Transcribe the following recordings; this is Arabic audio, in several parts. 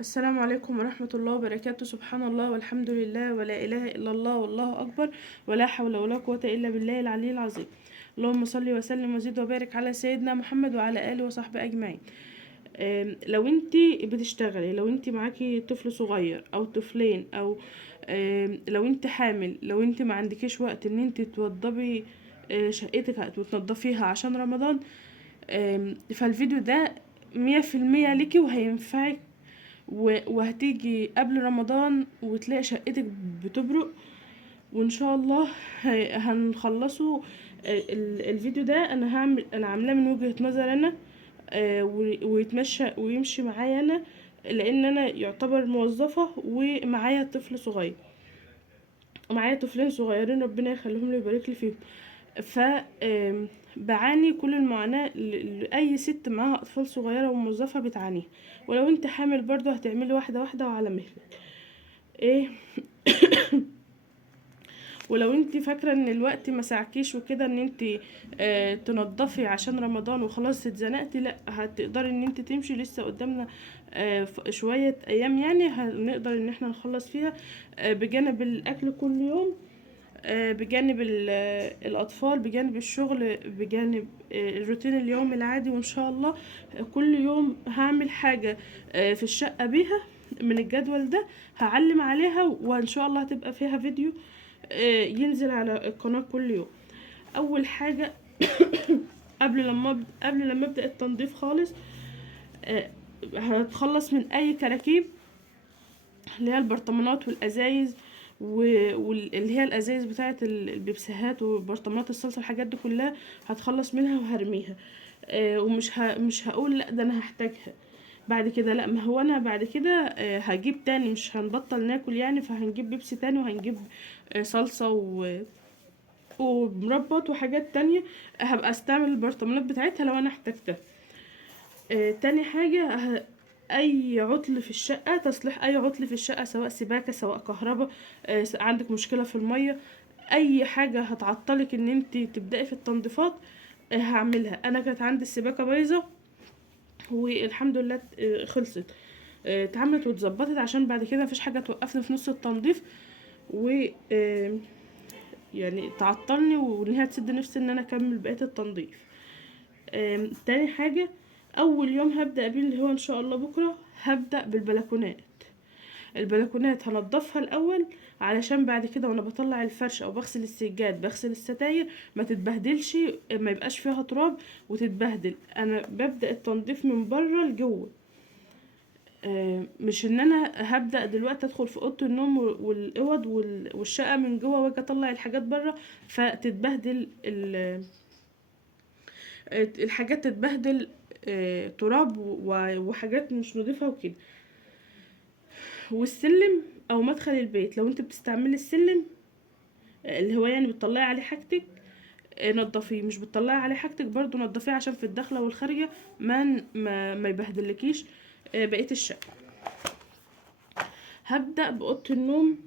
السلام عليكم ورحمة الله وبركاته. سبحان الله والحمد لله ولا إله إلا الله والله أكبر ولا حول ولا قوة إلا بالله العلي العظيم. اللهم صل وسلم وزد وبارك على سيدنا محمد وعلى آله وصحبه أجمعين. لو انت بتشتغلي، لو انت معاكي طفل صغير أو طفلين، أو لو انت حامل، لو انت ما عندكيش وقت ان انت توضبي شقتك وتنضفيها عشان رمضان، فالفيديو ده 100% ليكي وهينفعك. وهتيجي قبل رمضان وتلاقي شقتك بتبرق، وان شاء الله هنخلصه. الفيديو ده انا عاملاه من وجهة نظر انا، ويتمشى ويمشي معايا انا، لان انا يعتبر موظفة ومعايا طفل صغير، ومعايا طفلين صغيرين ربنا يخليهم لي ويبارك لي فيهم. ف بعاني كل المعاناة لأي ست معاها أطفال صغيرة وموظفة بتعانيها. ولو انت حامل برضو هتعملي واحدة واحدة وعلى مهلك. ايه ولو انت فاكرة ان الوقت مساعكيش وكده ان انت تنضفي عشان رمضان وخلاص اتزنقتي، لا، هتقدري ان انت تمشي. لسه قدامنا شوية ايام، يعني هنقدر ان احنا نخلص فيها، بجانب الاكل كل يوم، بجانب الأطفال، بجانب الشغل، بجانب الروتين اليومي العادي. وإن شاء الله كل يوم هعمل حاجة في الشقة بيها من الجدول ده، هعلم عليها، وإن شاء الله هتبقى فيها فيديو ينزل على القناة كل يوم. أول حاجة قبل لما أبدأ التنظيف خالص، هتخلص من أي كراكيب اللي هي البرطمانات والازايز، واللي هي الازايز بتاعه البيبسيهات وبرطمانات الصلصه، الحاجات دي كلها هتخلص منها وهرميها. مش هقول لا ده انا هحتاجها بعد كده، لا، ما هو انا بعد كده هجيب تاني، مش هنبطل ناكل يعني، فهنجيب بيبسي تاني، وهنجيب صلصه ومربط وحاجات تانية، هبقى استعمل البرطمانات بتاعتها لو انا احتاجتها. تاني حاجة، اي عطل في الشقة، تصليح اي عطل في الشقة، سواء سباكة سواء كهرباء، عندك مشكلة في المية، اي حاجة هتعطلك ان انت تبدأي في التنظيفات، هعملها. انا كانت عندي السباكة بايظة والحمد لله خلصت، اتعملت واتظبطت، عشان بعد كده مفيش حاجة توقفني في نص التنظيف و يعني تعطلني، وان هي تسد نفسي ان انا اكمل بقية التنظيف. تاني حاجة، اول يوم هبدأ بيه اللي هو ان شاء الله بكرة، هبدأ بالبلكونات. البلكونات هنضفها الاول، علشان بعد كده وانا بطلع الفرش او بغسل السجاد، بغسل الستاير، ما تتبهدلش، ما يبقاش فيها تراب وتتبهدل. انا ببدأ التنظيف من بره لجوه، مش ان انا هبدأ دلوقتي ادخل في اوضه النوم والاوض والشقه من جوه، واجي اطلع الحاجات بره فتتبهدل الحاجات، تتبهدل تراب وحاجات مش نظيفة وكده. والسلم او مدخل البيت، لو انت بتستعملي السلم اللي هو يعني بتطلعي عليه حاجتك، نضفيه. مش بتطلعي عليه حاجتك برضو نضفيه، عشان في الداخله والخارجه ما يبهدلكيش بقيه الشقه. هبدأ بأوضة النوم،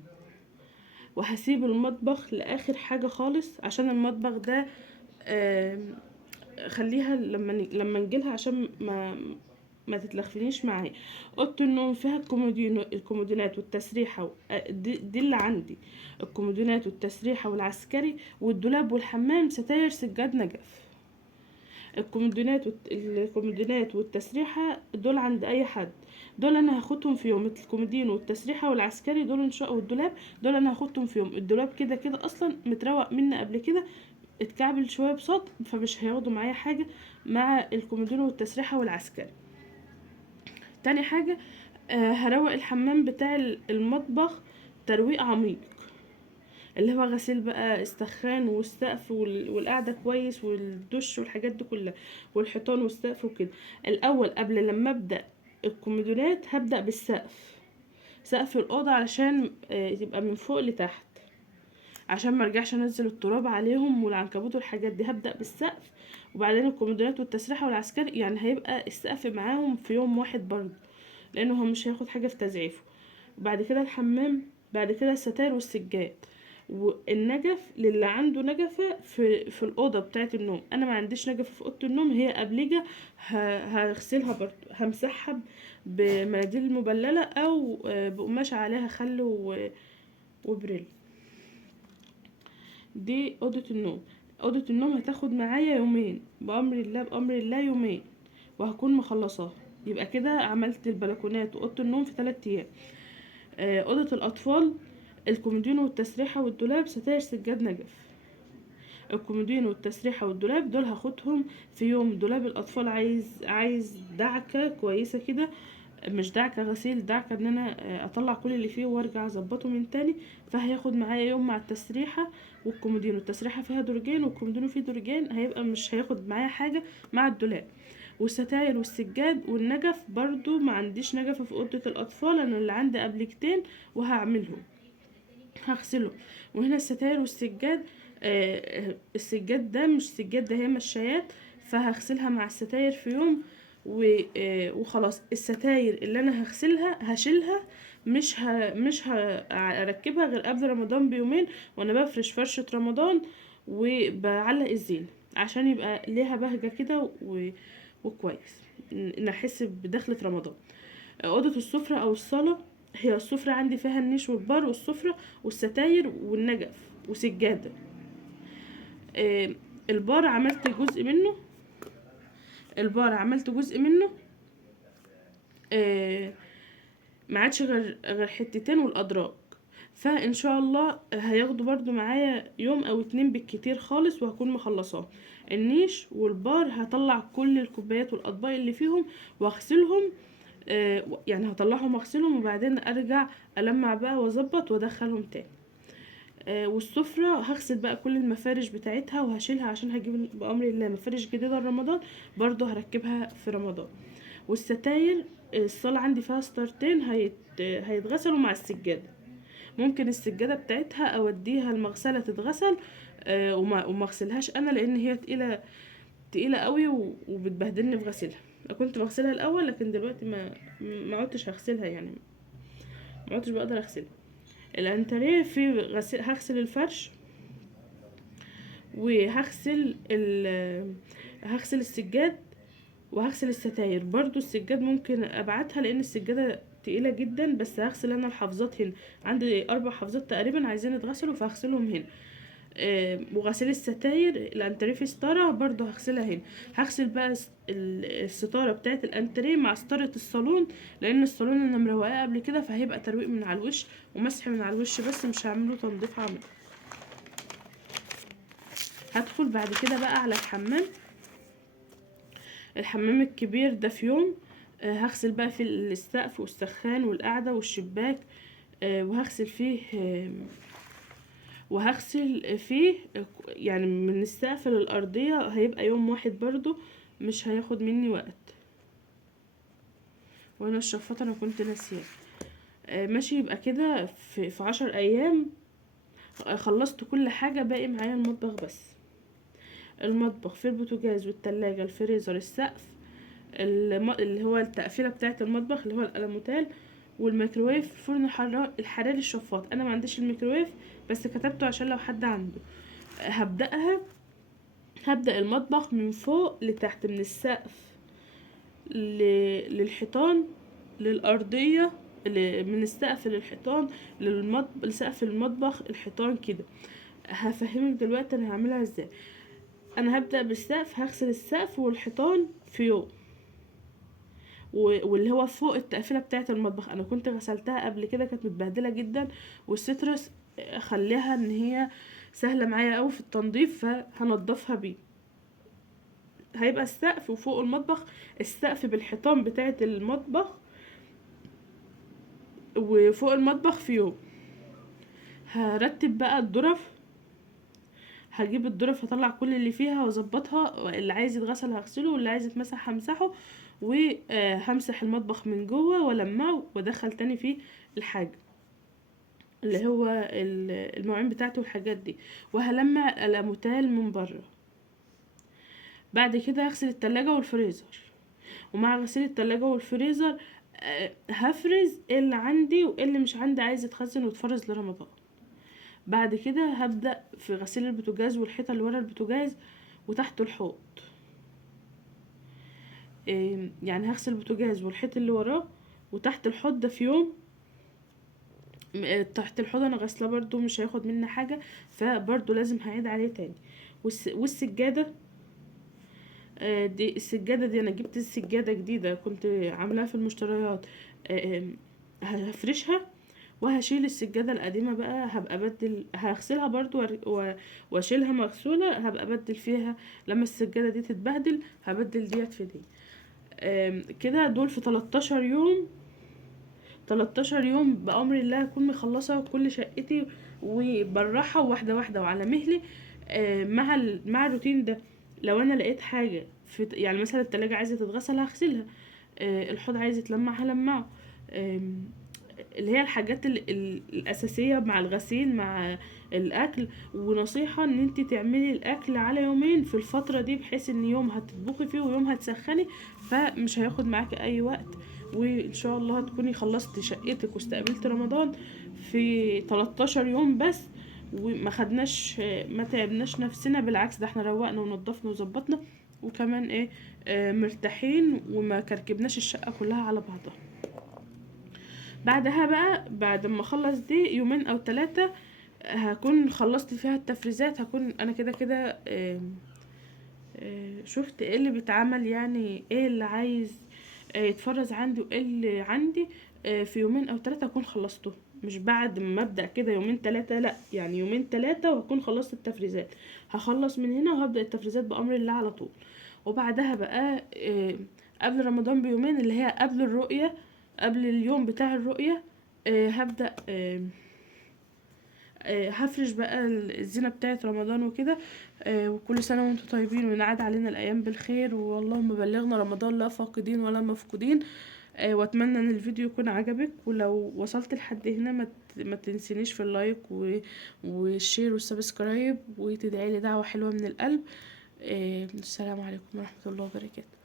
وهسيب المطبخ لآخر حاجة خالص، عشان المطبخ ده آم، خليها لما نجيلها، عشان ما تتلخفنيش معايا. اوضه النوم فيها الكومودينات والتسريحه دي اللي عندي، الكومودينات والتسريحه والعسكري والدولاب والحمام، ستاير، سجاد، نجف. الكومودينات والتسريحه دول عند اي حد، دول انا هاخدهم في يوم. الكومودين والتسريحه والعسكري دول ان شاء، والدولاب دول انا هاخدهم في يوم. الدولاب كده كده اصلا متروق مني قبل كده، اتكعبل شويه بساط، فمش هياخدوا معايا حاجه مع الكومودين والتسريحه والعسكري. تاني حاجة، هروق الحمام بتاع المطبخ ترويق عميق، اللي هو غسيل بقى السخان والسقف والقعدة كويس والدش والحاجات دي كلها، والحيطان والسقف وكده. الأول قبل لما أبدأ الكوميدونات هبدأ بالسقف، سقف الأوضة، علشان يبقى من فوق لتحت، عشان مرجعش انزل التراب عليهم والعنكبوت والحاجات دي. هبدأ بالسقف، وبعدين الكوميدونات والتسريحة والعسكري، يعني هيبقى السقف معاهم في يوم واحد برضه، لانه هو مش هياخد حاجة في تزعيفه. وبعد كده الحمام، بعد كده الستاير والسجاد، والنجف للي عنده نجفة في الأوضة بتاعة النوم. أنا ما عنديش نجفة في أوضة النوم، هي قبلجة هغسلها برضو، همسحها بمناديل مبللة أو بقماش عليها خل وبريل. دي أوضة النوم. أوضة النوم هتاخد معايا يومين بأمر الله، بأمر الله يومين، وهكون مخلصاها. يبقى كده عملت البلكونات وأوضة النوم في 3 أيام. أوضة الأطفال، الكومودينو والتسريحة والدولاب، ستاير، سجاد، نجف. الكومودينو والتسريحة والدولاب دول هاخدهم في يوم. دولاب الأطفال عايز دعكة كويسة كده، مش دعكة غسيل، دعكة ان انا اطلع كل اللي فيه وارجع اظبطه من تاني. فهياخد معايا يوم مع التسريحة والكومودينو. التسريحة فيها درجين والكومودينو فيه درجين، هيبقى مش هياخد معايا حاجة مع الدولاب. والستاير والسجاد والنجف برضو ما عنديش نجفة في اوضة الاطفال، انا اللي عندي قبلكتين وهعملهم، هغسله. وهنا الستاير والسجاد، السجاد ده مش سجاد، ده هي مشايات، فهغسلها مع الستاير في يوم وخلاص. الستاير اللي انا هغسلها هشيلها، مش هركبها غير قبل رمضان بيومين، وانا بفرش فرشة رمضان وبعلق الزين عشان يبقى ليها بهجة كده وكويس نحس بدخلة رمضان. أوضة السفرة أو الصالة، هي السفرة عندي فيها النيش والبار والسفرة والستاير والنجف وسجادة. البار عملت جزء منه، البار عملت جزء منه، ما عادش غير حتتين والأدراج. فإن شاء الله هياخدوا برضو معايا يوم أو 2 بالكتير خالص وهكون مخلصاه. النيش والبار هطلع كل الكوبايات والأطباق اللي فيهم واغسلهم، يعني هطلعهم واغسلهم وبعدين ارجع ألمع بقى واظبط وادخلهم تاني. والسفرة هغسل بقى كل المفارش بتاعتها وهشيلها عشان هجيب بأمر الله مفارش جديدة لرمضان، برضو هركبها في رمضان. والستاير، الصالة عندي فيها ستارتين هيتغسلوا مع السجادة. ممكن السجادة بتاعتها اوديها المغسلة تتغسل، وما اغسلهاش انا لان هي تقيلة قوي وبتبهدلني في غسيلها. كنت بغسلها الاول لكن دلوقتي ما عدتش هغسلها، يعني ما عدتش بقدر اغسلها. الانتريه في هغسل الفرش وهغسل هغسل السجاد وهغسل الستاير. برضو السجاد ممكن ابعتها لان السجادة تقيلة جدا، بس هغسل انا الحفظات هنا، عندي 4 حفظات تقريبا عايزين يتغسلوا فهغسلهم هنا. وغسيل الستاير، الانتريه في ستاره برضو هغسلها هنا. هغسل بقى الستاره بتاعت الانتريه مع ستاره الصالون، لان الصالون انا مروقاه قبل كده فهيبقى ترويق من على الوش ومسح من على الوش بس، مش هعمله تنظيف عميق. هدخل بعد كده بقى على الحمام. الحمام الكبير ده في يوم هغسل بقى في السقف والسخان والقعده والشباك، وهغسل فيه يعني من السقف للأرضية هيبقى يوم واحد برضو، مش هياخد مني وقت. وانا الشفاطة انا كنت ناسياه. ماشي، يبقى كده في 10 ايام خلصت كل حاجة، باقي معايا المطبخ بس. المطبخ في البوتاجاز والتلاجة الفريزر السقف، اللي هو التقفيلة بتاعة المطبخ اللي هو الألموتال، والميكروويف، الفرن الحراري، الشفاط. انا ما عنديش الميكروويف بس كتبته عشان لو حد عنده. هبدأ المطبخ من فوق لتحت، من السقف للحيطان للأرضية، من السقف للحيطان لسقف المطبخ الحيطان كده. هفهمك دلوقتي انا هعملها ازاي. انا هبدأ بالسقف، هغسل السقف والحيطان في يوم، واللي هو فوق التقفيله بتاعه المطبخ انا كنت غسلتها قبل كده كانت متبهدله جدا، والسترس خليها ان هي سهله معايا قوي في التنظيف فهنضفها بيه. هيبقى السقف وفوق المطبخ، السقف بالحيطان بتاعه المطبخ وفوق المطبخ في يوم. هرتب بقى الظرف، هجيب الظرف هطلع كل اللي فيها واظبطها، اللي عايز يتغسل هغسله واللي عايز يتمسح همسحه، وهمسح المطبخ من جوه والمعه وادخل تاني فيه الحاجه اللي هو المواعين بتاعته والحاجات دي، وهلمع الالموتال من بره. بعد كده هغسل التلاجة والفريزر، ومع غسيل التلاجة والفريزر هفرز اللي عندي واللي مش عندي عايز يتخزن ويتفرز لرمضان. بعد كده هبدأ في غسيل البوتاجاز والحيطة اللي ورا البوتاجاز وتحت الحوض. يعني هغسل البوتاجاز والحيط اللي وراه وتحت الحوض ده في يوم. تحت الحوض انا غسله برضو مش هياخد مني حاجة، فبرضو لازم هعيد عليه تاني. والسجادة، دي السجادة دي انا جبت السجادة جديدة كنت عاملاها في المشتريات. هفرشها وهشيل السجادة القديمة بقى، هبقى بدل هغسلها برضو واشيلها مغسولة، هبقى بدل فيها لما السجادة دي تتبهدل هبدل ديت في دي. كده دول في 13 يوم. 13 يوم بأمر الله هكون مخلصة كل شقتي وبالراحة واحدة واحدة وعلى مهلي. مع الروتين ده لو انا لقيت حاجة في يعني مثلا التلاجة عايزة تتغسل هغسلها، الحوض عايز يتلمع هلمعه. اللي هي الحاجات الأساسية مع الغسيل مع الأكل. ونصيحة ان انت تعملي الأكل على يومين في الفترة دي، بحيث ان يوم هتطبخي فيه ويوم هتسخني، فمش هياخد معاكي اي وقت. وان شاء الله هتكوني خلصتي شقتك واستقبلت رمضان في 13 يوم بس، وما خدناش ما تعبناش نفسنا، بالعكس ده احنا روقنا ونضفنا وظبطنا، وكمان ايه مرتاحين وما كركبناش الشقة كلها على بعضها. بعدها بقى بعد ما اخلص دي يومين او 3 هكون خلصت فيها التفريزات، هكون انا كده كده شفت ايه اللي بيتعمل، يعني ايه اللي عايز يتفرز عندي وايه اللي عندي. في يومين او 3 اكون خلصته، مش بعد ما ابدا كده يومين 3، لا يعني يومين 3 وهكون خلصت التفريزات. هخلص من هنا وهبدا التفريزات بامر الله على طول. وبعدها بقى قبل رمضان بيومين اللي هي قبل الرؤية، قبل اليوم بتاع الرؤية هبدأ هفرش بقى الزينة بتاعت رمضان وكده. وكل سنة وانتم طيبين ونعاد علينا الأيام بالخير، واللهم بلغنا رمضان لا فاقدين ولا مفقودين. واتمنى ان الفيديو يكون عجبك، ولو وصلت لحد هنا ما تنسينيش في اللايك والشير والسبسكرايب، وتدعي لي دعوة حلوة من القلب. السلام عليكم ورحمة الله وبركاته.